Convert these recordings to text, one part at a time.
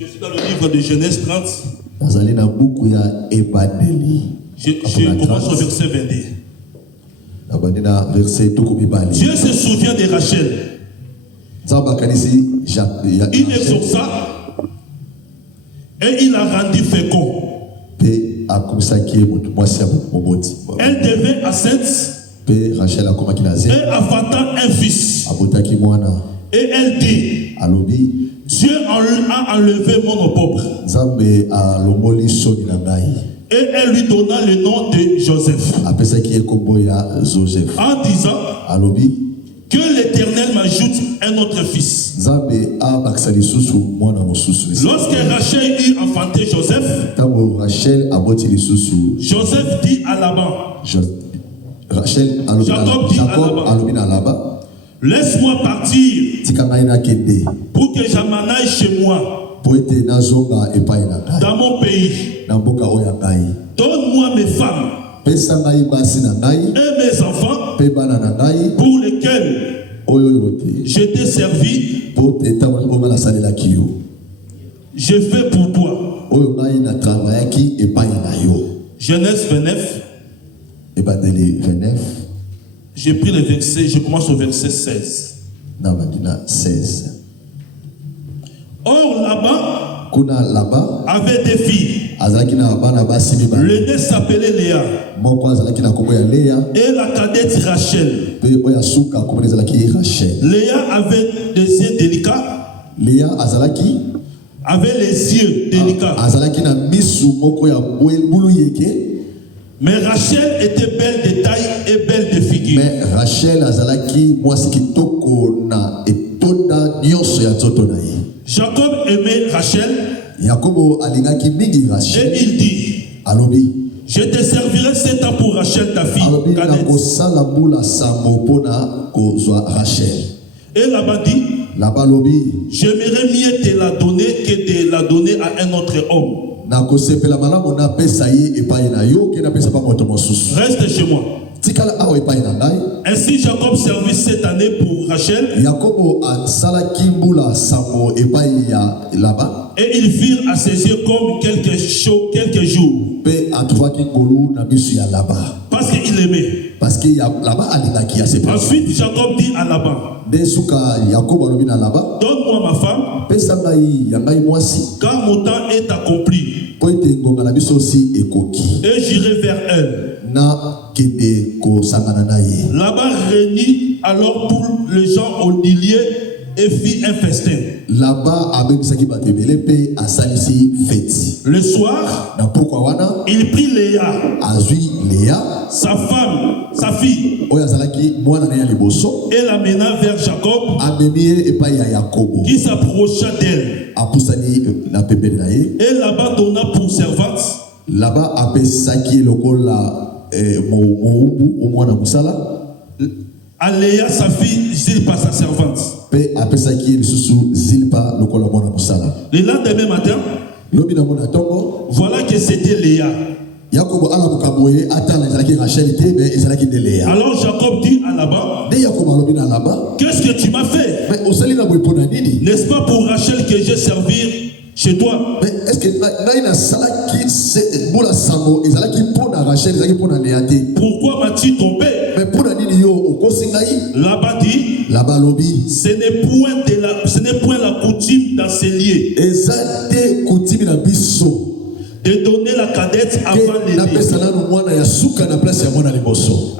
Je suis dans le livre de Genèse 30. Je commence au verset 22. Dieu se souvient de Rachel. Il exauça et il la rendit fécond. Elle devait enceinte et enfantant un fils. Et elle dit, Dieu a enlevé mon opprobre. Et elle lui donna le nom de Joseph. En disant que l'Éternel m'ajoute un autre fils. Lorsque Rachel eut enfanté Joseph, Joseph dit à Laban, Jacob dit à Laban, laisse-moi partir pour que je m'en aille chez moi, dans mon pays. Donne-moi mes femmes et mes enfants pour lesquels je t'ai servi. Je fais pour toi. Genèse 29. J'ai pris le verset, je commence au verset 16. Or Laban avait des filles. L'aînée s'appelait Léa. Et la cadette Rachel. Léa avait des yeux délicats. Avait les yeux délicats. Mais Rachel était belle de taille et belle de figure. Jacob aimait Rachel. Et il dit, je te servirai 7 ans pour Rachel ta fille. Et Laban dit, j'aimerais mieux te la donner que de la donner à un autre homme. Reste chez moi. Ainsi Jacob servit 7 années pour Rachel. Et ils virent à ses yeux comme quelques jours. Parce qu'il aimait. Ensuite Jacob dit à Laban, donne-moi ma femme, car mon temps est accompli. Et j'irai vers elle. Laban réunit alors tous les gens au milieu et fit un festin. Le soir, il prit Léa, sa femme, sa fille, et l'amena vers Jacob, qui s'approcha d'elle. Et Laban donna pour servante à Léa sa fille, Zilpa sa servante. Le lendemain matin, voilà que c'était Léa. Alors Jacob dit à Laban, qu'est-ce que tu m'as fait? N'est-ce pas pour Rachel que j'ai servi chez toi? Pourquoi m'as-tu trompé? Laban dit, ce n'est point la coutume dans ces lieux de donner la cadette avant l'aîné.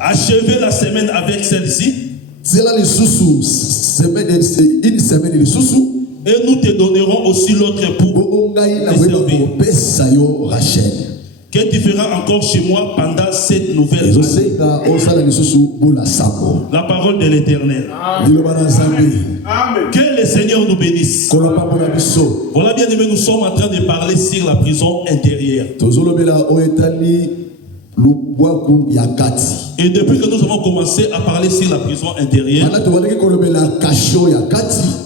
Achevez la semaine avec celle-ci. Et nous te donnerons aussi l'autre pour te servir. Que tu feras encore chez moi pendant cette nouvelle année. La parole de l'Éternel. Que le Seigneur nous bénisse. Voilà, bien aimé, nous sommes en train de parler sur la prison intérieure. Et depuis que nous avons commencé à parler sur la prison intérieure,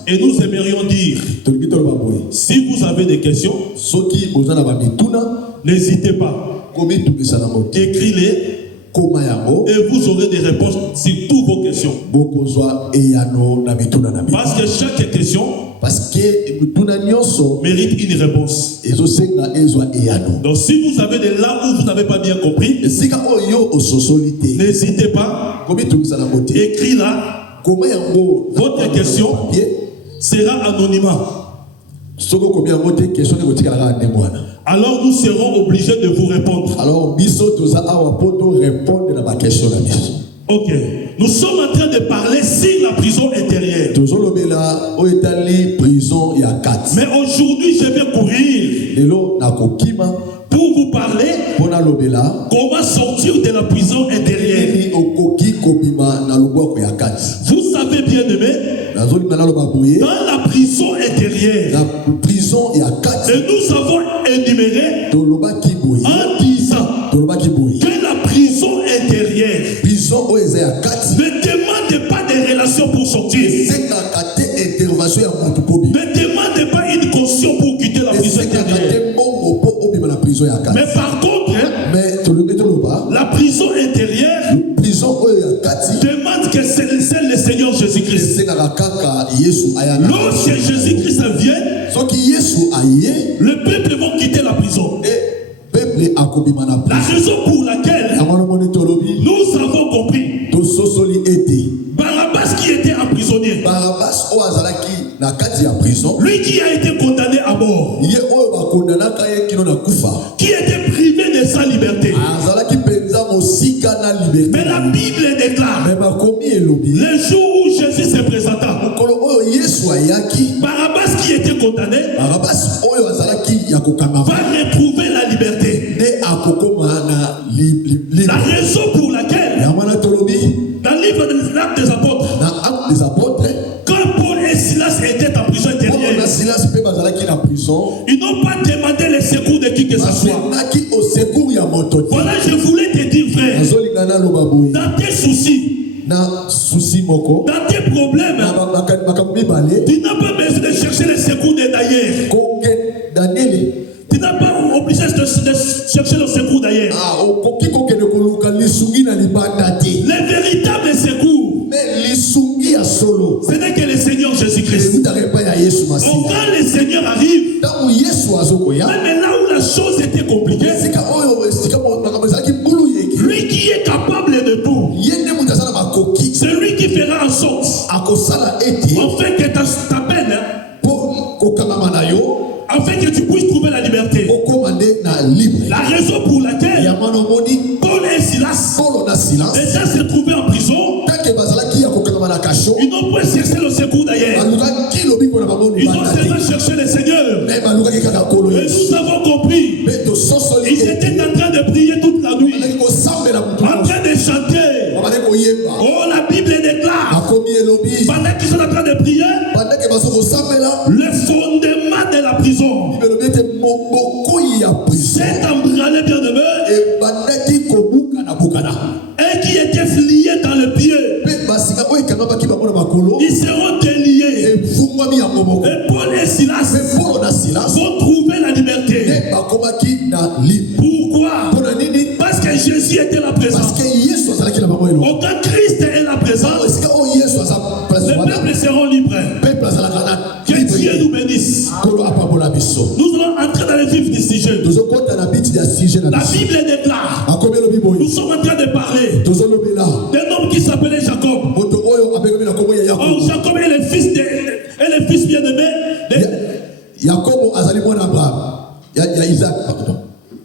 et nous aimerions dire, si vous avez des questions, n'hésitez pas, écrivez-les et vous aurez des réponses sur toutes vos questions. Parce que chaque question Parce que mérite une réponse. Donc si vous avez des là où vous n'avez pas bien compris, n'hésitez pas, écrivez là, votre question sera anonymat. Alors nous serons obligés de vous répondre. Ok. Nous sommes en train de parler sur la prison intérieure. Mais aujourd'hui, je vais courir pour vous parler comment sortir de la prison intérieure. Vous savez bien aimé, dans la prison intérieure, et nous avons énuméré en disant que la prison intérieure ne demande pas de relations pour sortir. Ne demande pas une caution pour quitter la prison intérieure. Mais par contre, la prison intérieure demande que c'est le Seigneur Jésus-Christ. Lorsque Jésus-Christ vient, le peuple va quitter la prison. La raison pour laquelle nous avons compris Barabbas qui était emprisonné, lui qui a été condamné à mort, qui était privé de sa liberté. Mais la Bible déclare, le jour où Jésus se présenta, Barabbas qui était condamné va retrouver la liberté. La raison pour laquelle dans le livre des Actes des Apôtres, quand Paul et Silas étaient en prison intérieure, ils n'ont pas demandé le secours de qui que ce soit. Voilà, je voulais te dire, frère, dans tes soucis, dans tes problèmes, tu n'as pas besoin de chercher le secours d'ailleurs. Tu n'as pas obligé de chercher le secours d'ailleurs. Le véritable secours, ce n'est que le Seigneur Jésus-Christ. Quand le Seigneur arrive, même là où la chose était compliquée, lui qui est capable de tout, c'est lui qui fera en sorte, afin que ta peine, afin que tu puisses trouver la liberté. La raison pour laquelle Paul et Silas déjà se trouvaient en prison, ils n'ont pas cherché le secours d'ailleurs. Ils ont seulement cherché le Seigneur. Et nous avons compris. Ils étaient en train de prier toute la nuit, en train de chanter. Oh, la Bible déclare, pendant qu'ils sont en train de prier, le fondement de la prison s'est embranlé bien de main, et qui était lié dans le pied, ils seront déliés. Et Paul et Silas vont trouver la liberté. Pourquoi? Parce que Jésus était là présent. Quand Christ est là présent, les peuples seront libres. Que Dieu nous bénisse. Nous allons entrer dans le vif du sujet. La Bible déclare, nous sommes en train de parler d'un homme qui s'appelait Jacob. Oh, Jacob est le fils bien-aimé Jacob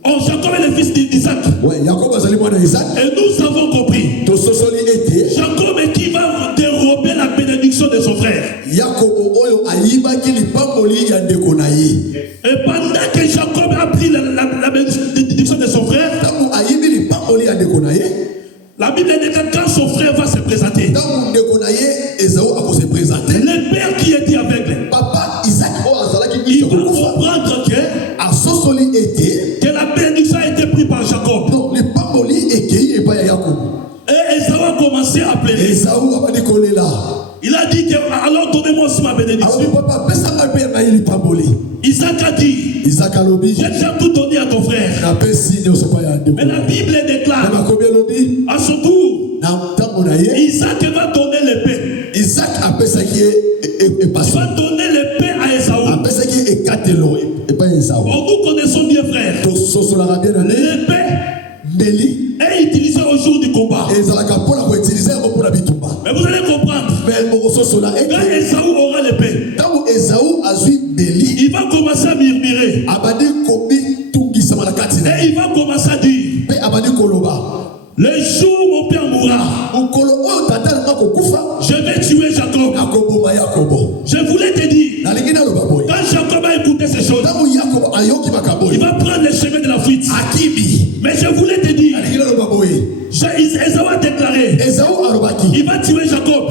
Oh, Jacob est le fils d'Isaac. Et nous avons compris. Jacob est qui va dérober la bénédiction de son frère. Et pendant que Jacob a pris la bénédiction de son frère, la Bible dit que quand son frère va se présenter, le père qui était aveugle, il va comprendre que la bénédiction a été prise par Jacob. Et Esaü a commencé à pleurer. Il a dit que alors donnez-moi aussi ma bénédiction. Isaac a dit, j'ai déjà tout donné à ton frère. Mais la Bible déclare, à son tour, Isaac va donner l'épée. Il va donner l'épée nous connaissons bien, frère. L'épée est utilisée au jour du combat. Mais vous allez comprendre. Quand Esaü aura l'épée, il va commencer à murmurer. Et il va commencer à dire, le jour où mon père mourra, je vais tuer Jacob. Je voulais te dire, quand Jacob a écouté ces choses, il va prendre le chemin de la fuite. Mais je voulais te dire, Esaü a déclaré, il va tuer Jacob.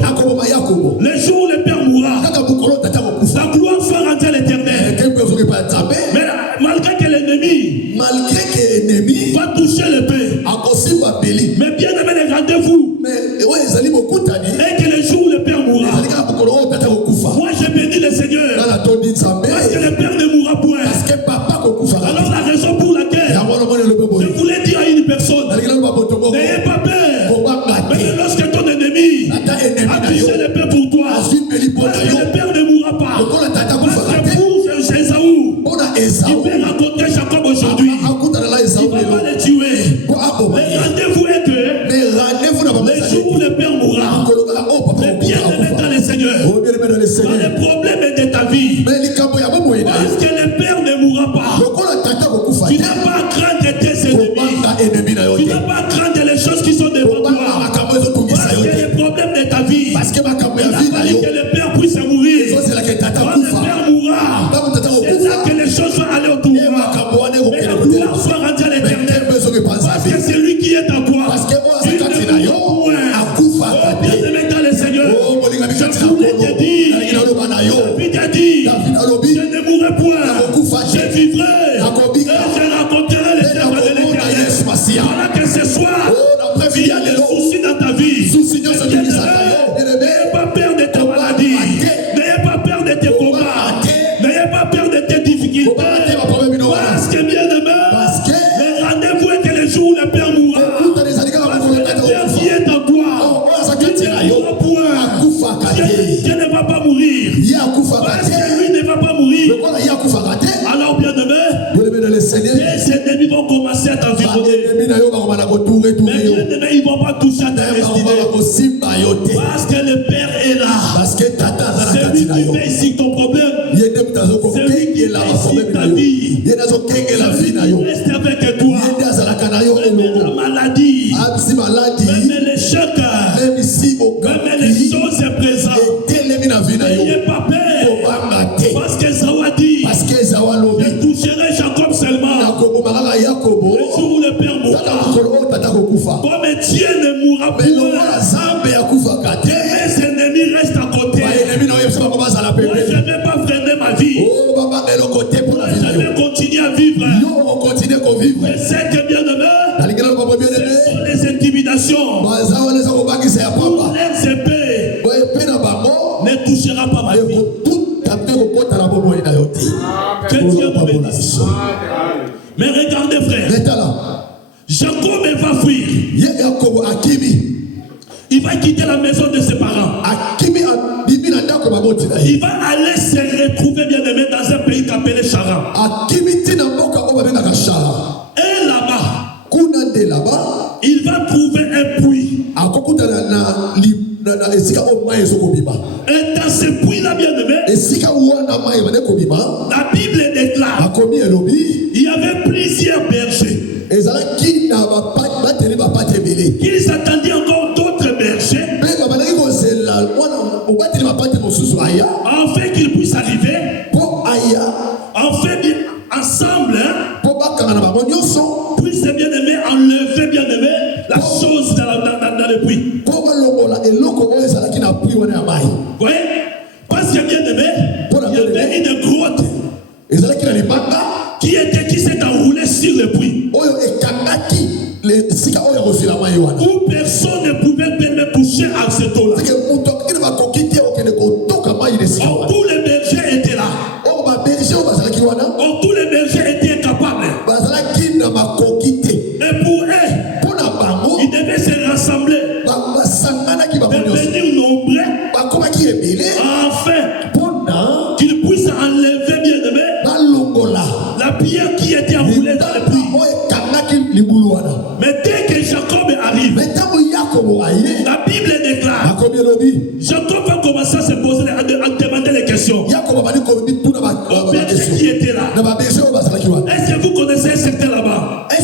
Le jour où le père mourra, la gloire sera rendue à l'Éternel. Mais malgré que l'ennemi va toucher l'épée, mais bien aimé, les rendez-vous, et que le jour où le père mourra, moi je bénis le Seigneur, parce que le père ne mourra point. Alors la raison pour laquelle je voulais dire à une personne, n'ayez pas peur, mais lorsque ton ennemi a touché l'épée pour toi, parce que le père ne mourra pas, parce que pour Esaü, il peut rencontrer Jacob aujourd'hui, il ne va pas le tuer. Le rendez-vous est que le jour où le père mourra, le bien-aimé dans le Seigneur, dans les problèmes de ta vie, parce que le père ne mourra pas, tu n'as pas à craindre tes ennemis, tu n'as pas à craindre les choses qui sont devant toi, parce que les problèmes de ta vie, il a fallu que le père puisse mourir. Quand le père mourra, c'est là que les choses vont aller autour de toi, mais la gloire soit rendue à l'Éternel, parce que c'est lui qui est à toi. Tu ne mourras point. Bien-aimé dans le Seigneur, je voulais te dire, David a dit, je ne mourrai point, je vivrai, et je rencontrerai les œuvres de l'Éternel. Voilà que ce soir, il y a des soucis dans ta vie. N'ayez pas peur de tes maladies, n'ayez pas peur de tes combats, n'ayez pas peur de tes difficultés, parce que bien aimé, le rendez-vous est que le jour où le père mourra, parce que le père qui est en toi, tu ne mourras point. Dieu ne va pas mourir, parce que lui ne va pas mourir. Alors bien aimé, les ennemis vont commencer à t'environner, mais bien aimé, ils ne vont pas toucher à ta destinée, parce que le père est là. C'est lui qui fait ici ton problème, c'est lui qui fait ici ta vie, reste avec toi, même la maladie, même l'échec, même les choses présentes. N'ayez pas peur, parce que Esaü a dit, je toucherai Jacob seulement le jour où le père mourra. Comme Dieu ne mourra point, mes ennemis restent à côté. Moi je ne vais pas freiner ma vie, moi je vais continuer à vivre. Je sais que bien aimé, ce sont les intimidations. Pour leurs épées ne touchera pas ma vie. Que Dieu me bénisse. Mais regardez frère, Jacob va fuir. Il va quitter la maison de ses parents. Il va aller se retrouver bien aimé dans un pays appelé Charan. Et là-bas, il va trouver un puits. Et dans ce puits-là, bien aimé, la Bible déclare il y avait plusieurs bergers. Qu'ils attendaient encore d'autres bergers, afin qu'ils puissent arriver, enfin ensemble, puissent bien aimé enlever bien aimé la chose dans le puits. Vous voyez, parce que bien aimé, il y avait une grotte qui s'est enroulée sur le puits, où personne ne pouvait même toucher à cette eau-là. Or, tous les bergers étaient là. Or, tous les bergers étaient capables. Et pour eux, ils devaient se rassembler, devenir nombreux, afin qu'ils puissent enlever bien aimé Jacob va commencer à se poser, à demander les questions. Qui était là? Est-ce que vous connaissez un secteur là-bas? Les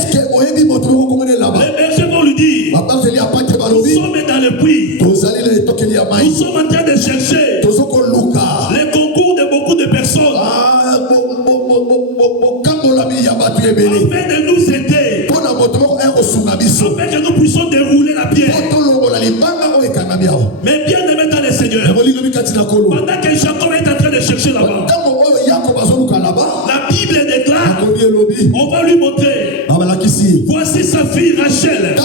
bergers vont lui dire, nous sommes dans le puits. Nous sommes en train de chercher les concours de beaucoup de personnes. Afin de nous aider, afin que nous puissions dérouler la pierre. Mais bien aimé dans le Seigneur, pendant que Jacob est en train de chercher là-bas, la Bible déclare, on va lui montrer, voici sa fille Rachel, elle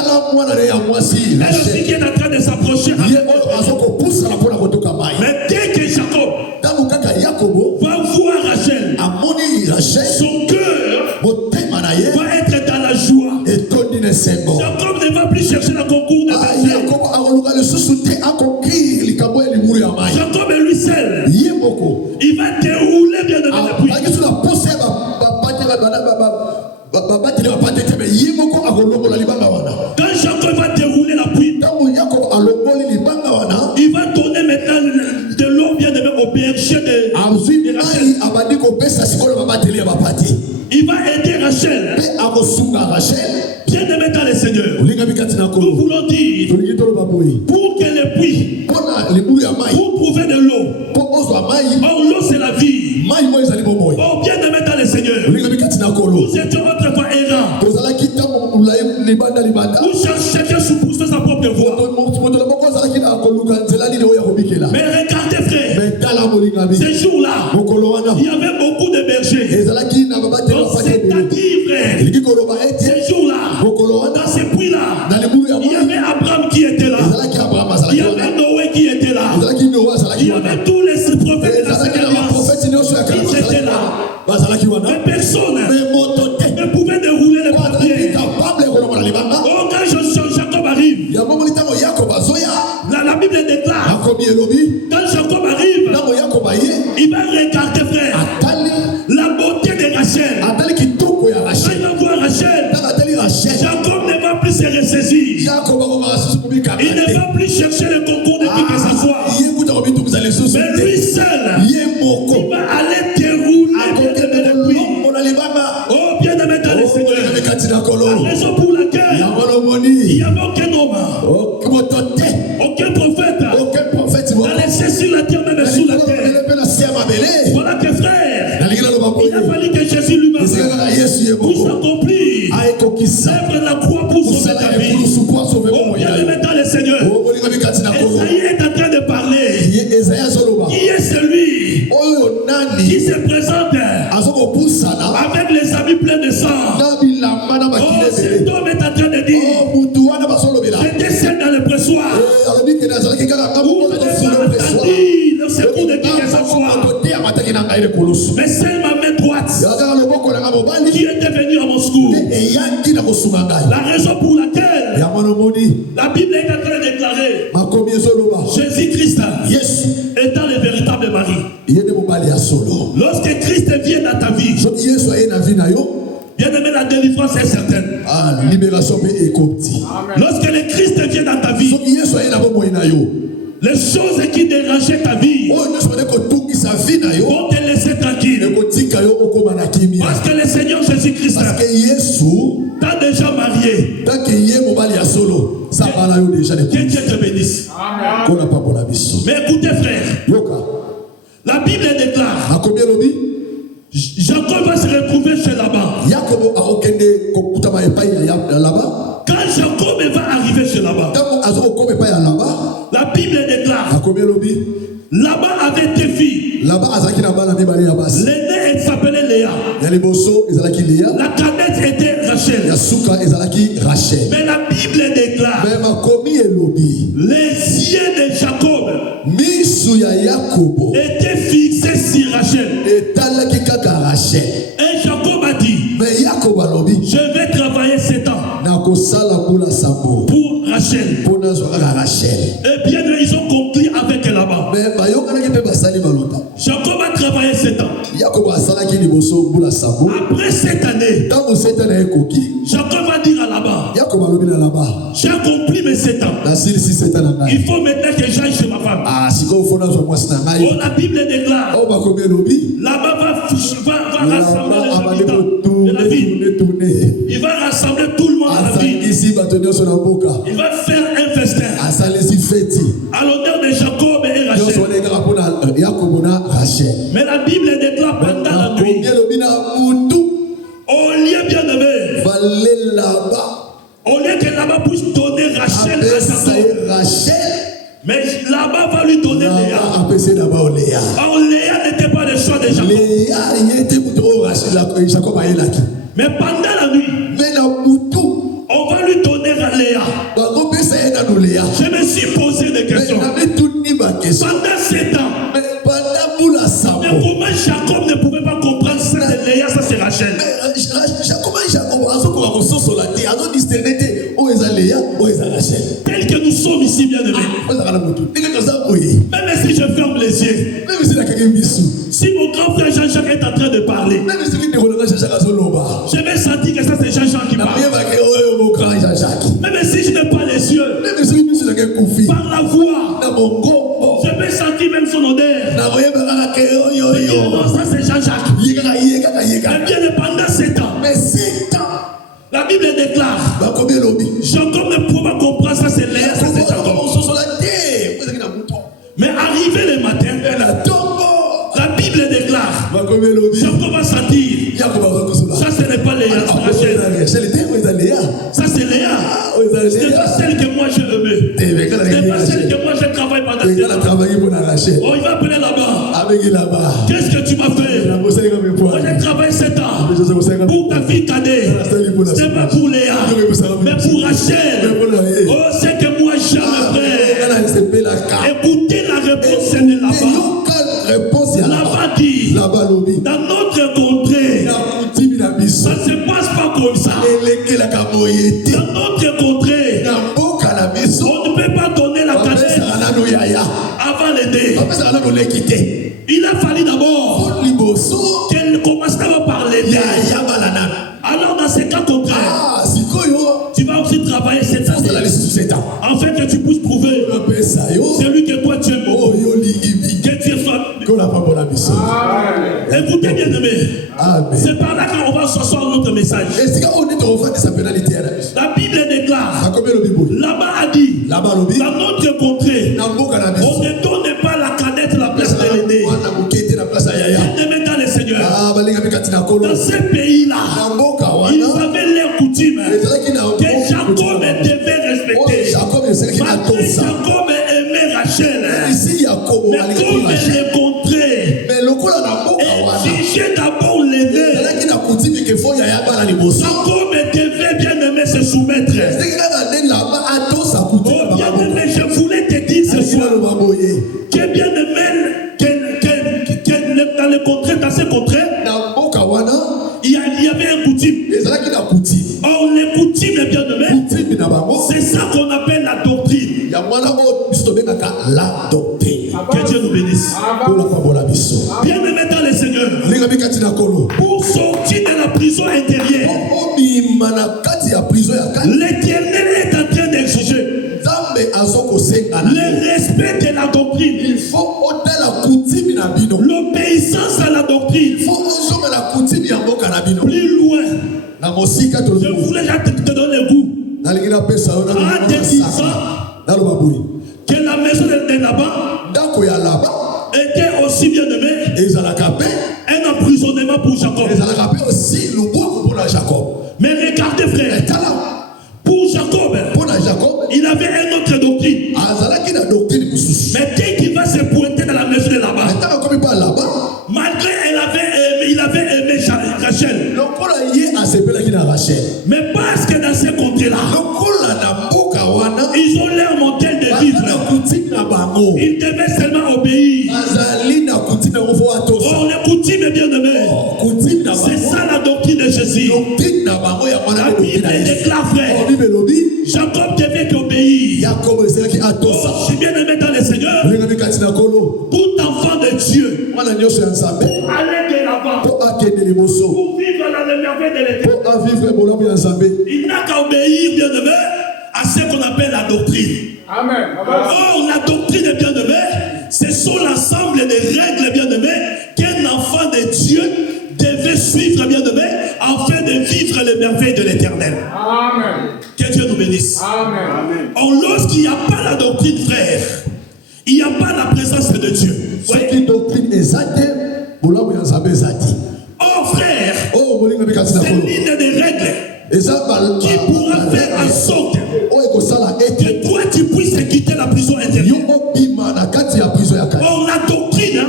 aussi qui est en train de s'approcher. Mais dès que Jacob va voir Rachel, son cœur va être dans la joie. Jacob ne va plus chercher le concours de berger. Jacob est lui seul. Il va dérouler bien devant le puits. Quand Jacob va dérouler la puits, il va donner maintenant de l'eau bien devant au berger de Rachel. Il va aider Rachel. Bien aimé dans le Seigneur, nous voulons dire, pour que le puits, pour trouver de l'eau, l'eau c'est la vie. Oh, bien aimé dans le Seigneur, nous étions autrefois errants. Où chacun poursuit sa propre voie. Mais regardez frère, ces jours-là, il y avait beaucoup de bergers. Donc c'est-à-dire frère, ces jours-là, dans ces puits-là, il y avait Abraham qui était là. Il y avait Noé qui était là. Il y avait tous les prophètes de la qui étaient là. Mais personne ne pouvait dérouler les papiers. Oh, quand Jacob arrive, la Bible déclare, quand Jacob arrive, il va regarder frère la beauté de Rachel. Quand il va voir Rachel, Jacob ne va plus se ressaisir. Il ne va plus chercher le concours de qui que ce soit. Mais lui seul, il va aller dérouler le puits. Oh, bien aimé dans le Seigneur, la raison pour laquelle il n'y avait aucun homme, aucun prophète, n'a laissé sur la terre, même sous la terre. Voilà que frère, il a fallu que Jésus lui-même puisse accomplir l'œuvre de la croix pour sauver ta vie. Oh, bien aimé dans le Seigneur, Esaïe est en train de parler. Qui est celui qui se présente avec les habits pleins de sang? Oh, cet homme est en train de dire, j'étais seul dans le pressoir. Vous n'avez pas attendu le secours de qui que ce soit. Mais c'est ma main droite qui était venue à mon secours. La raison pour laquelle la Bible est en train de déclarer Jésus-Christ étant le véritable mari. Lorsque Christ vient dans ta vie, bien aimé, la délivrance est certaine. Lorsque le Christ vient dans ta vie, les choses qui dérangeaient ta vie vont te laisser tranquille. Parce que le Seigneur Jésus-Christ t'a déjà marié. Que Dieu te bénisse. Mais écoutez frère, la Bible déclare, Jacob va se retrouver chez Laban. Quand Jacob va arriver chez Laban, la Bible déclare, Laban avait deux filles. L'aînée s'appelait Léa. La cadette était Rachel. Mais la Bible déclare, les yeux de Jacob étaient fixés sur Rachel. Et Jacob a dit, je vais travailler 7 ans pour Rachel. Et bien ils ont conclu avec Laban. Jacob a travaillé 7 ans. Après cette année, Jacob va dire à Laban, j'ai accompli mes 7 ans. Il faut maintenant que j'aille chez ma femme. Oh, la Bible déclare. Là-bas va rassembler les habitants de la ville. Il va rassembler tout le monde à la ville. Il va faire un festin à l'honneur de Jacob et Rachel. Mais la Bible déclare pendant la nuit, au lieu bien aimé, au lieu que là-bas puisse donner Rachel à Jacob, mais là-bas va lui donner Léa. Or Léa n'était pas le choix de Jacob. Mais pendant la nuit, on va lui donner Léa. Je me suis posé des questions. Pendant 7 ans, mais comment Jacob ne pouvait pas comprendre ça de Léa, ça c'est Rachel. Tel que nous sommes ici, bien aimés. Même si je ferme les yeux, si mon grand frère Jean-Jacques est en train de parler, je vais sentir que ça c'est Jean-Jacques qui parle. Même si je n'ai pas les yeux, par la voix, je vais sentir même son odeur. Non, ça c'est Jean-Jacques. Mais bien pendant 7 ans, la Bible déclare, Jacob ne pouvait pas comprendre ça c'est Léa, ça c'est Jacob. Mais arrivé le matin, la Bible déclare, Jacob va sentir, ça ce n'est pas Léa, c'est Rachel. Ça c'est Léa. Ce n'est pas celle que moi je aimais. Ce n'est pas celle que moi je travaille pendant 7 ans. Oh, il va appeler là-bas. Qu'est-ce que tu m'as fait? Moi j'ai travaillé 7 ans pour ta fille cadet. Ce n'est pas pour Léa, mais pour Rachel. Oh, c'est que moi j'aime, frère. Écoutez la réponse de là-bas. Là-bas dit, dans notre contrée, ça ne se passe pas comme ça. Dans notre contrée, on ne peut pas donner la cadette avant l'aider. Il a fallu d'abord qu'elle commence d'abord par l'aider. Alors dans ces cas contraires, tu vas aussi travailler 7 ans afin que tu puisses prouver celui que toi tu aimes. Que Dieu soit. Écoutez bien aimé, c'est par là qu'on va s'asseoir notre message. La Bible déclare, là-bas a dit, dans notre contrée, on ne donne pas la cadette la place de l'aider. Bien dans les seigneurs, dans ce pays-là, ils avaient leur coutume que Jacob devait respecter. Jacob aimait Rachel, mais comme elle est contrée, exigeait d'abord l'aider. Jacob devait bien aimer se soumettre. Oh bien aimé, je voulais te dire ce soir que bien aimé, dans les contrées, dans ces contrées, il y avait un coutume. Or les coutumes, bien aimé, c'est ça qu'on appelle la doctrine. Que Dieu nous bénisse. Bien aimé dans les seigneurs, pour sortir de la prison intérieure, l'Éternel est en train d'exiger le respect de la doctrine, l'obéissance à la doctrine. Plus loin, je voulais te donner le goût en te disant que la maison de là-bas était aussi bien aimée un emprisonnement pour Jacob. Mais regardez frère, pour Jacob, il avait une autre doctrine. Mais dès qu'il va se pointer dans la maison de là-bas, malgré il avait aimé Rachel, mais parce que dans ces contrées-là, ils ont leur modèle de vivre. Ils devaient seulement obéir. Or, les coutumes, bien aimé, c'est ça la doctrine de Jésus. La Bible déclare, frère, Jacob devait obéir. Je suis bien aimé dans le Seigneur. Tout enfant de Dieu, allez de l'avant pour vivre dans le merveille de l'éternel. Il n'a qu'à obéir, bien aimé, à à ce qu'on appelle la doctrine. Amen. Or, la doctrine, bien-aimé, ce sont l'ensemble des règles, bien-aimé, qu'un enfant de Dieu devait suivre, bien-aimé, afin de vivre les merveilles de l'Éternel. Amen. Que Dieu nous bénisse. Amen. Or, lorsqu'il n'y a pas la doctrine, frère, il n'y a pas la présence de Dieu. C'est une doctrine exacte. Or, frère, c'est l'une des règles qui pourra faire en sorte que toi tu puisses quitter la prison intérieure. Or, la doctrine,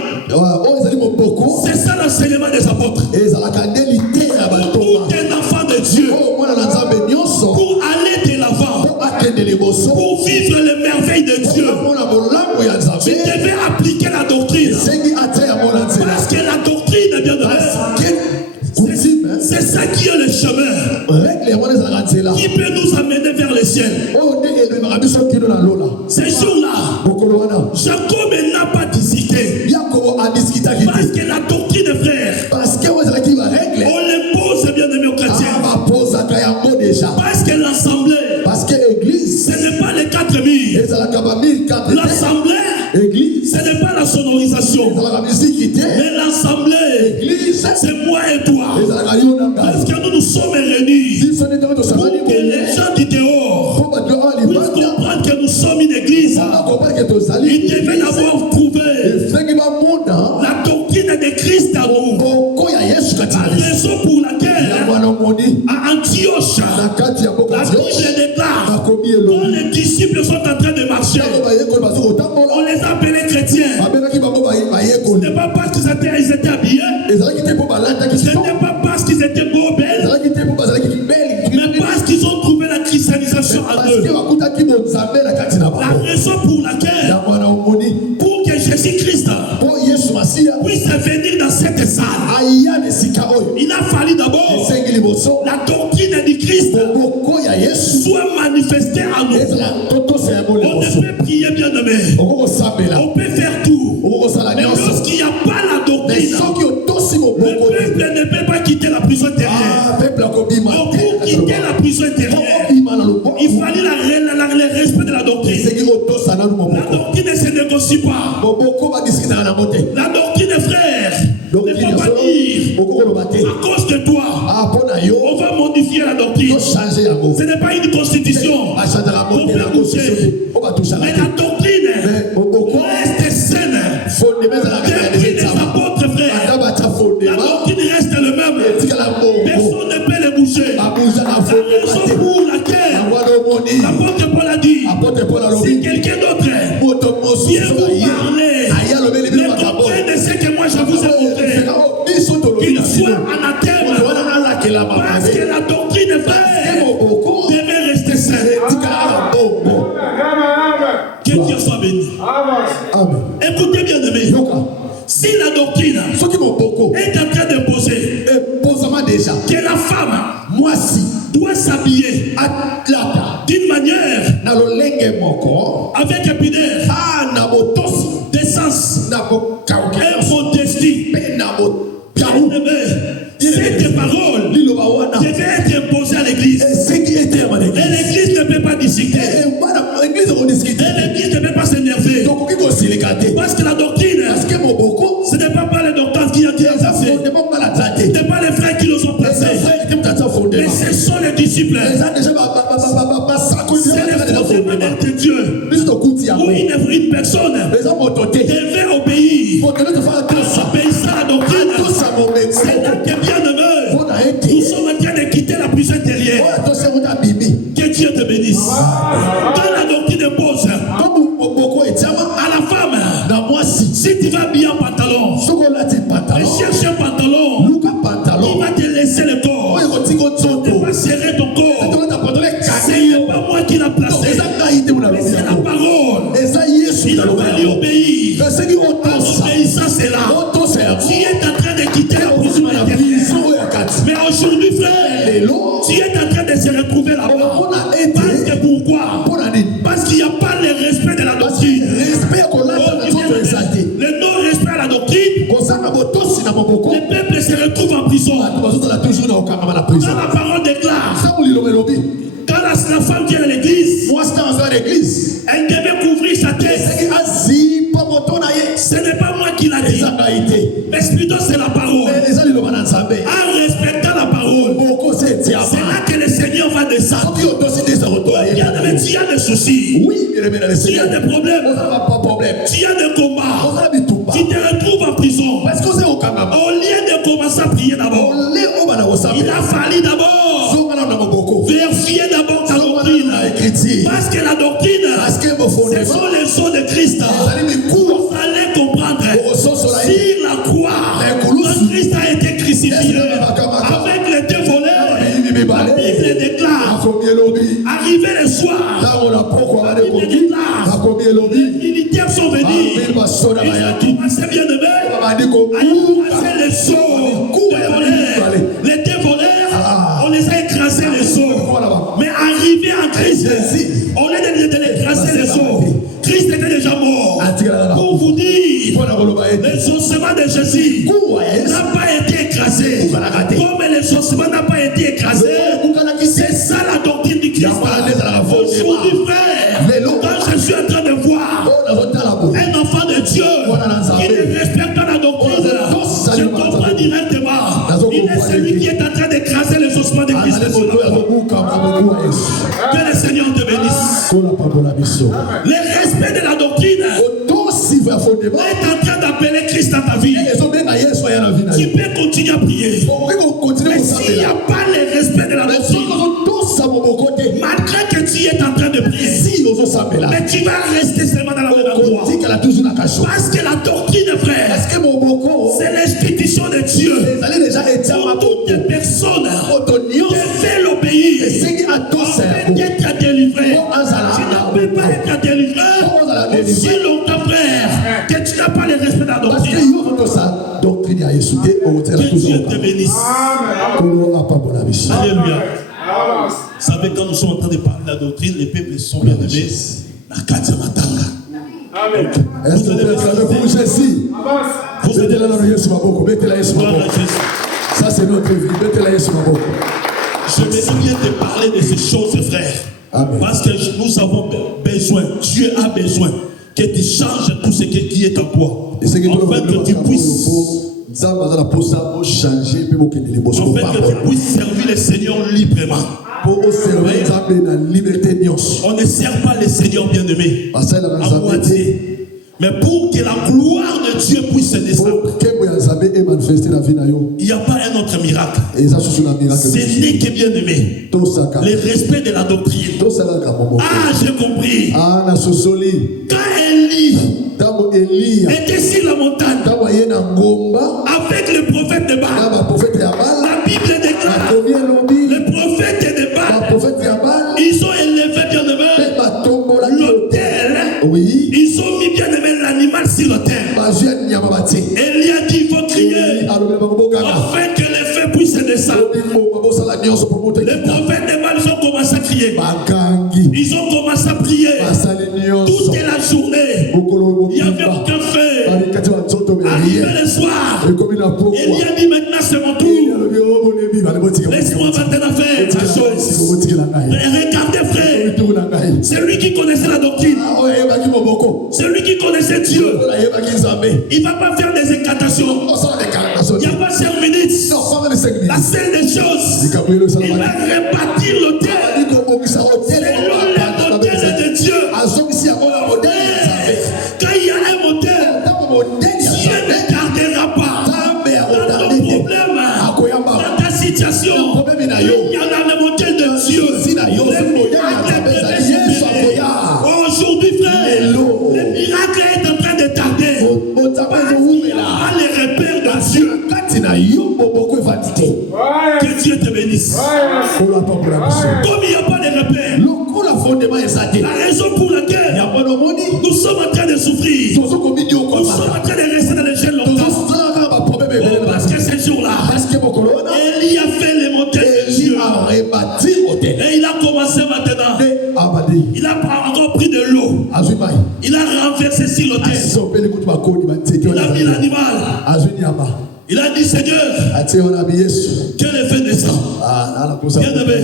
c'est ça l'enseignement des apôtres. Pour tout un enfant de Dieu, pour aller de l'avant, pour vivre les merveilles de Dieu, tu devais appliquer la doctrine. Parce que la doctrine, bien de c'est ça qui est le chemin qui peut nous amener vers le ciel. Ces jours-là, Jacob n'a pas discuté. Parce que la doctrine, frère, on les pose, bien aimé aux chrétiens. Parce que l'assemblée, ce n'est pas les 4000. L'assemblée, ce n'est pas la sonorisation. Mais l'assemblée, c'est moi et toi. Parce que nous nous sommes réunis pour que les gens du dehors puissent comprendre que nous sommes une église. Ils devaient avoir trouvé la doctrine de Christ à nous. La raison pour laquelle à Antioche, la Bible déclare quand les disciples sont en train de marcher, on les appelait chrétiens. Ce n'est pas parce qu'ils étaient habillés, ce n'est pas parce qu'ils étaient beaux, belles, mais parce qu'ils ont trouvé la christianisation en eux. La raison pour laquelle, pour que Jésus-Christ puisse venir dans cette salle, il a fallu d'abord la doctrine du Christ soit manifestée en nous. On peut prier, bien aimé, on peut faire tout, mais lorsqu'il n'y a pas la doctrine, le peuple ne peut pas quitter la prison intérieure. Pour quitter la prison intérieure, il fallait le respect de la doctrine. La doctrine ne se négocie pas. La doctrine, frère, ne faut pas dire à cause de toi on va modifier la doctrine. Ce n'est pas une constitution pour faire bouger. Mais la doctrine reste saine. Depuis les apôtres, frère, la doctrine reste le même. Personne ne peut le bouger. La raison pour laquelle l'apôtre Paul a dit, si quelqu'un d'autre vient vous parler le contraire de ce que moi je vous ai montré, qu'il soit anathème, parce que la doctrine, frère, devait rester saine. Que Dieu soit béni. Écoutez bien aimé, si la doctrine est en train d'imposer que la femme doit s'habiller d'une manière avec épidère, décence et modestie, cette parole devait être imposée à l'église. Et l'église ne peut pas discuter. Et l'église ne peut pas s'énerver. Parce que la doctrine, ce n'est pas les docteurs qui ont été exercés. Ce n'est pas les frères qui nous ont placés. Mais ce sont les disciples. C'est le fondement de Dieu. Où une personne devait obéir. Obéissant à la doctrine. C'est là que bien demeure. Nous sommes en train de quitter la prison intérieure. Que Dieu te bénisse. Quand la doctrine pose à la femme, si tu vas bien en pantalon, et cherche un pantalon, il va te laisser le corps. Il va serrer ton corps. C'est pas moi qui l'a placé, mais c'est la parole. Il a fallu obéir. Obéissance, c'est là. Tu es en train de quitter la prison intérieure. Mais aujourd'hui, frère, tu es en train de se retrouver là-bas. Parce que pourquoi? Parce qu'il n'y a pas le respect de la doctrine. Le non-respect à la doctrine, le peuple se retrouve en prison. Quand la parole déclare, quand la femme vient à l'église, l'église, elle devait couvrir sa tête. Ce n'est pas moi qui l'a dit, mais plutôt c'est la parole. En respectant la parole, c'est là que le Seigneur va descendre. Bien aimé, tu as des soucis, tu as des problèmes, tu as des combats, tu te retrouves en prison. Au lieu de commencer à prier d'abord, il a fallu d'abord vérifier d'abord ta doctrine. Parce que la doctrine, ce sont les sons de Christ. Vous allez comprendre, sur la croix, quand Christ a été crucifié avec les deux voleurs, la Bible déclare, arrivé le soir, la Bible déclare, les militaires sont venus, ils ont commencé bien de même, à écraser les sceaux des voleurs. Les deux voleurs, on les a écrasés les sceaux. Mais arrivé en Christ, au lieu de l'écraser les sceaux, Christ était déjà mort. Pour vous dire, l'exaucement de Jésus n'a pas été écrasé. Comme l'exaucement n'a pas été écrasé, c'est ça la doctrine du Christ. Aujourd'hui, frère, quand je suis en train de voir un enfant de Dieu qui ne respecte pas la doctrine, je comprends directement. Il est celui qui est en train d'écraser les ossements de Christ. Que le Seigneur te bénisse. Le respect de la doctrine est en train d'appeler Christ dans ta vie. Tu peux continuer à prier. Mais s'il n'y a pas le respect de la doctrine, malgré que tu es en train de prier, mais tu vas rester seulement dans la même endroit. Parce que la doctrine, frère, c'est l'institution de Dieu. Pour toutes les personnes qui veulent l'obéir, on peut être délivré. Tu ne peux pas être délivré si longtemps, frère, que tu n'as pas le respect de la doctrine. Que Dieu te bénisse. Alléluia. Vous savez, quand nous sommes en train de parler de la doctrine, les peuples sont bien aimés. La Katia Matanga. Amen. Vous allez pour Jésus. Vous êtes là dans le Jésus Maboko. Mettez-la Jésus Maboko. Ça, c'est notre vie. Mettez-la Jésus Maboko. Je vais bien te parler de ces choses, frère. Amen. Parce que nous avons besoin, Dieu a besoin que tu changes tout ce qui est en toi. Afin que tu puisses. Afin que tu puisses servir le Seigneur librement. On ne sert pas le Seigneur bien-aimé à moitié. Mais pour que la gloire de Dieu puisse se descendre, il n'y a pas un autre miracle. Ce n'est que bien-aimé. Le respect de la doctrine. Ah, j'ai compris. Quand Élie était sur la montagne avec le prophète de Baal, la Bible déclare le prophète de Baal, ils ont élevé bien-aimé l'autel. Ils ont mis bien-aimé l'animal sur l'autel. Élie a dit il faut crier afin que les feux puissent descendre. Les prophètes de Baal, ils ont commencé à crier. Ils ont commencé à prier toute la journée. Il n'y avait aucun feu. Arrivé le soir, Élie a dit maintenant c'est mon tour. Laisse-moi maintenant faire la chose. Regardez frère, c'est lui qui connaissait la doctrine. C'est lui qui connaissait Dieu. Il ne va pas faire des incantations. Il n'y a pas 5 minutes. La seule des choses, il va rebâtir l'autel. C'est l'autel de Dieu. Quand il y a un modèle, Dieu ne gardera pas. Dans ton problème, dans ta situation, il y en a le modèle de Dieu. Aujourd'hui, frère, le miracle est en train de tarder. Il y a les repères de Dieu. Que Dieu te bénisse. Comme il n'y a pas de repères, la raison pour laquelle nous sommes en train de souffrir, nous sommes en train de rester dans les chaînes longtemps, parce que ces jours-là, Élie a fait les montées de Dieu. Et il a commencé maintenant. Il a encore pris de l'eau. Il a renversé sur l'autel. Il a mis l'animal. Il a dit Seigneur, que le feu descend. Bien aimé.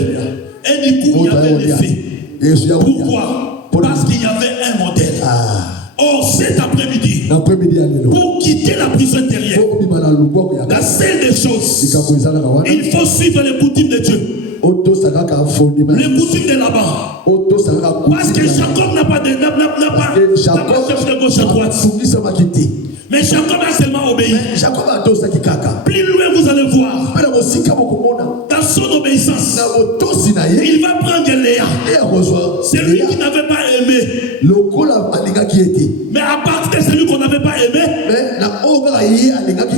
Et du coup, il y avait les fées. Pourquoi? Parce qu'il y avait un modèle. Or, cet après-midi, pour quitter la prison intérieure, la seule des choses, il faut suivre les coutumes de Dieu. Les coutumes de là-bas. Parce que Jacob n'a pas cherché de gauche à droite. Mais Jacob a seulement obéi. Plus loin vous allez voir, dans son obéissance, il va prendre Léa. C'est lui qui n'avait pas aimé. Mais à partir de celui qu'on n'avait pas aimé,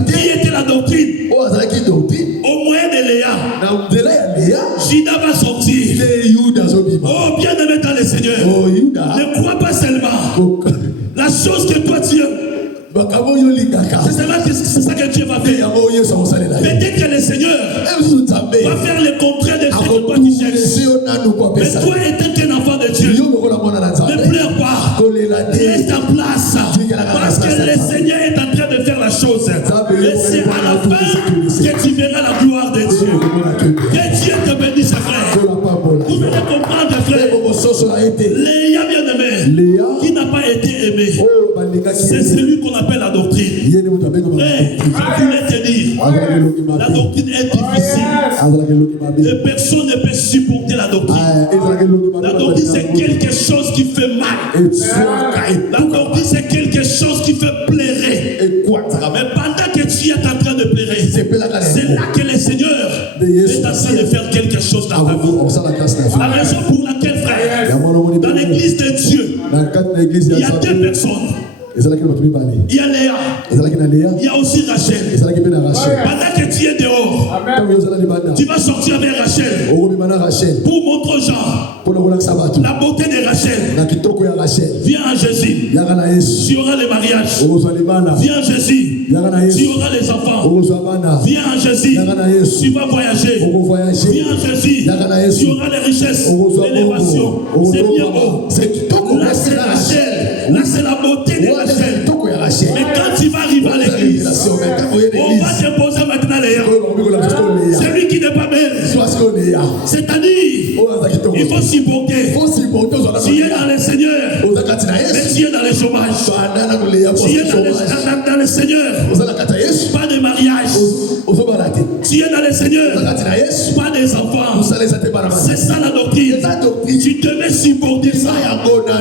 qui était la doctrine. Au moyen de Léa, Judas va sortir. Oh, bien aimé dans le Seigneur, ne crois pas seulement la chose que toi tu aimes. C'est ça que Dieu va faire. Peut-être que le Seigneur va faire le contraire de ce que toi tu cherches. Mais toi, étant qu'un enfant de Dieu, ne pleure pas. Reste en place. Parce que le Seigneur est en train de faire la chose. Et c'est à la fin que tu verras la gloire de Dieu. Que Dieu te bénisse, frère. Vous venez comprendre, frère. Léa, bien aimé, qui n'a pas été aimé, c'est celui qu'on appelle la doctrine. Frère, je voulais te dire, la doctrine est difficile. Et personne ne peut supporter la doctrine. La doctrine, c'est quelque chose qui fait mal. La doctrine, c'est quelque chose qui fait pleurer. Mais pendant que tu es en train de pleurer, c'est là que le Seigneur est en train de faire quelque chose dans ta vie. La raison pour laquelle, frère, dans l'église de Dieu, il y a deux personnes. Il y a Léa. Il y a aussi Rachel. Pendant que tu es dehors, tu vas sortir avec Rachel pour montrer aux gens la beauté de Rachel. Viens à Jésus, tu auras le mariage. Viens à Jésus, tu auras les enfants. Viens à Jésus, tu vas voyager. Viens à Jésus, tu auras les richesses, l'élévation. C'est bien beau. Là, c'est Rachel. Là, c'est la beauté de Rachel. Mais quand tu vas arriver à l'église, on va te poser maintenant Léa. Celui qui n'est pas belle. C'est-à-dire, il faut supporter. Tu es dans le Seigneur, mais tu es dans le chômage. Tu es dans le Seigneur, pas de mariage. Tu es dans le Seigneur, pas des enfants. C'est ça la doctrine. Tu devais supporter ça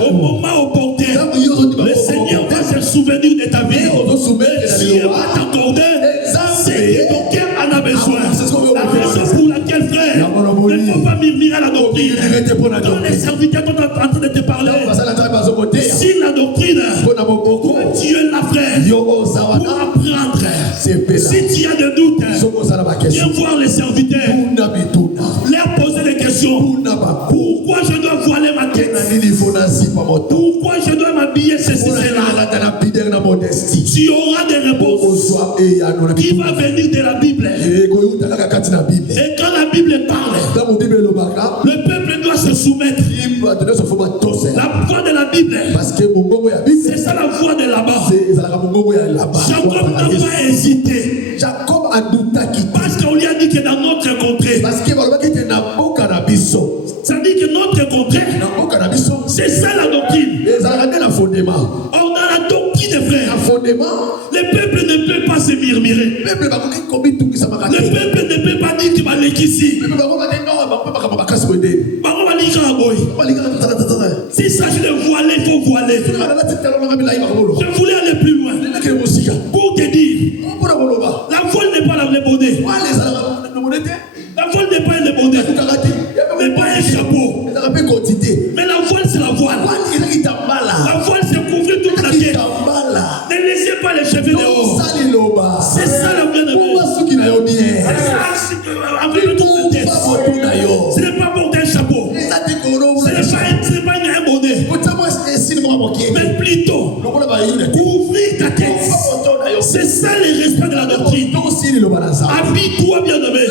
au moment opportun. Le Seigneur va se souvenir de ta vie. Dieu va t'accorder ce que ton cœur en a besoin. La raison pour laquelle, frère, il ne faut pas murmurer la doctrine. Quand les serviteurs sont en train de te parler, si la doctrine, pour Dieu la frère, pour apprendre. Si tu as des doutes, viens voir les serviteurs. Leur poser des questions. Pourquoi je dois voiler ma tête? Pourquoi je dois m'habiller ceci, cela? Tu auras des réponses qui va venir de la Bible. Et quand la Bible parle, le peuple doit se soumettre. La voix de la Bible, c'est ça la voix de là-bas. Jacob n'a pas hésité. Parce qu'on lui a dit que dans notre contrée, ça dit que notre contrée, c'est ça la doctrine. Or, dans la doctrine, frère, le peuple ne peut pas se murmurer. Le peuple ne peut pas dire qu'il va l'équiper. Si ça je le voiler, il faut voiler. Je voulais aller plus loin. Pour te dire, la voile n'est pas la bonnet. La voile n'est pas une bonnet. N'est pas un chapeau. Mais la voile, c'est la voile. La voile, c'est couvrir toute la tête. Ne laissez pas les cheveux dehors. C'est ça le bien de ce n'est pas pour un chapeau. Ce n'est pas un bonnet. Mais plutôt couvrir ta tête. C'est ça le respect de la doctrine. Habille-toi bien aimé.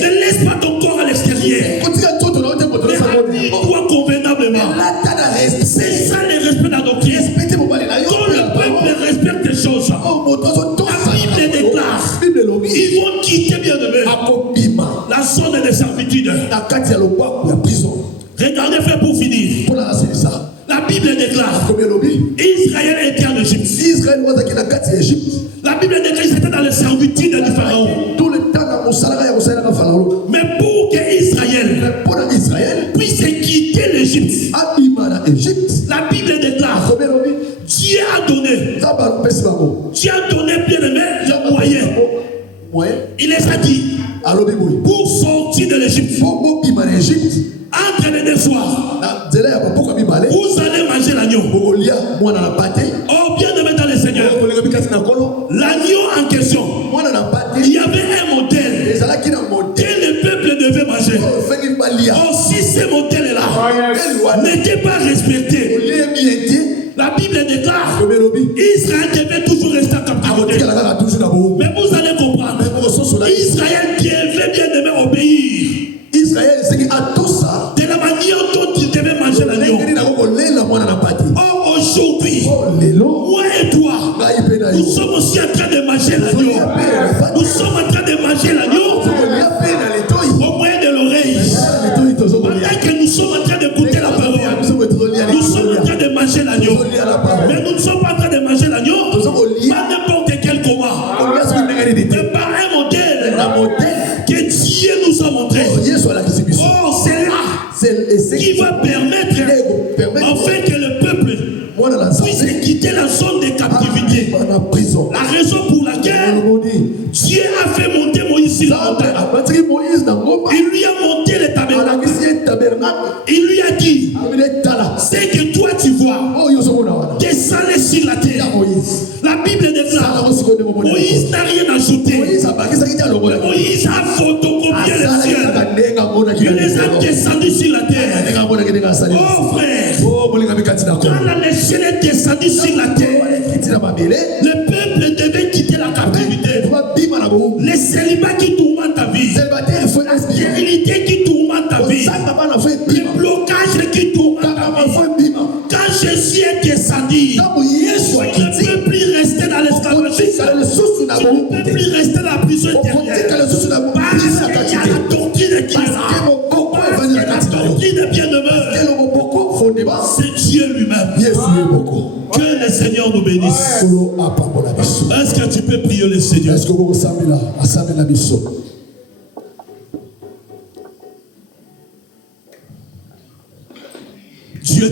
Ne laisse pas ton corps à l'extérieur. Mais habille-toi convenablement. C'est ça le respect de la doctrine. Quand le peuple respecte les choses, la Bible déclare, ils vont quitter bien aimé la zone de servitude. Regardez, frère, pour finir. Israël était en Égypte. Israël was akina kati ya Égypte. La Bible dit qu'ils étaient dans la servitude du Pharaon. Tout le temps dans mosala ya mosala na Pharaon. Mais pour que Israël puisse quitter l'Égypte, la Bible déclare Dieu a donné bien aimé le moyen. Il les a dit pour sortir de l'Égypte. Entre les deux soirs, vous allez manger l'agneau. Oh, bien aimé dans le Seigneur, l'agneau en question, il y avait un modèle que le peuple devait manger. Oh, si ce modèle-là n'était pas respecté, la Bible déclare Israël devait toujours rester en captivité. Mais vous allez comprendre, Israël devait bien aimer obéir. Israël, c'est à tout ça. De la manière dont il devait manger l'agneau. Oh, aujourd'hui, moi et toi, nous sommes aussi en train de manger l'agneau. Nous sommes en train de manger l'agneau au moyen de l'oreille. Pendant que nous sommes en train d'écouter la parole, nous sommes en train de manger l'agneau. Mais nous ne sommes pas en train de manger l'agneau pas n'importe quel comment. Mais par un modèle que Dieu nous a montré. Oh, c'est là qui va permettre enfin que le peuple puisse quitter la zone de captivité. La raison pour laquelle Dieu a fait monter Moïse sur la montagne. Il lui a monté le tabernacle. Il lui a dit, c'est que toi tu vois, descendez sur la terre. La Bible déclare, Moïse n'a rien ajouté. Moïse a photocopié le ciel. Il les a descendus sur la terre. Oh frère, quand le ciel est descendu sur la terre, le peuple devait quitter la captivité. Les célibats qui tourmentent ta vie, la stérilité qui tourmente ta vie, le blocage qui tourmente ta vie. Quand Jésus est descendu, tu ne peux plus rester dans l'esclavage. Tu ne peux plus rester dans la prison éternelle. Parce qu'il y a la doctrine qui est là. La doctrine bien demeure. C'est Dieu lui-même. Que le Seigneur nous bénisse. Est-ce que tu peux prier le Seigneur? Dieu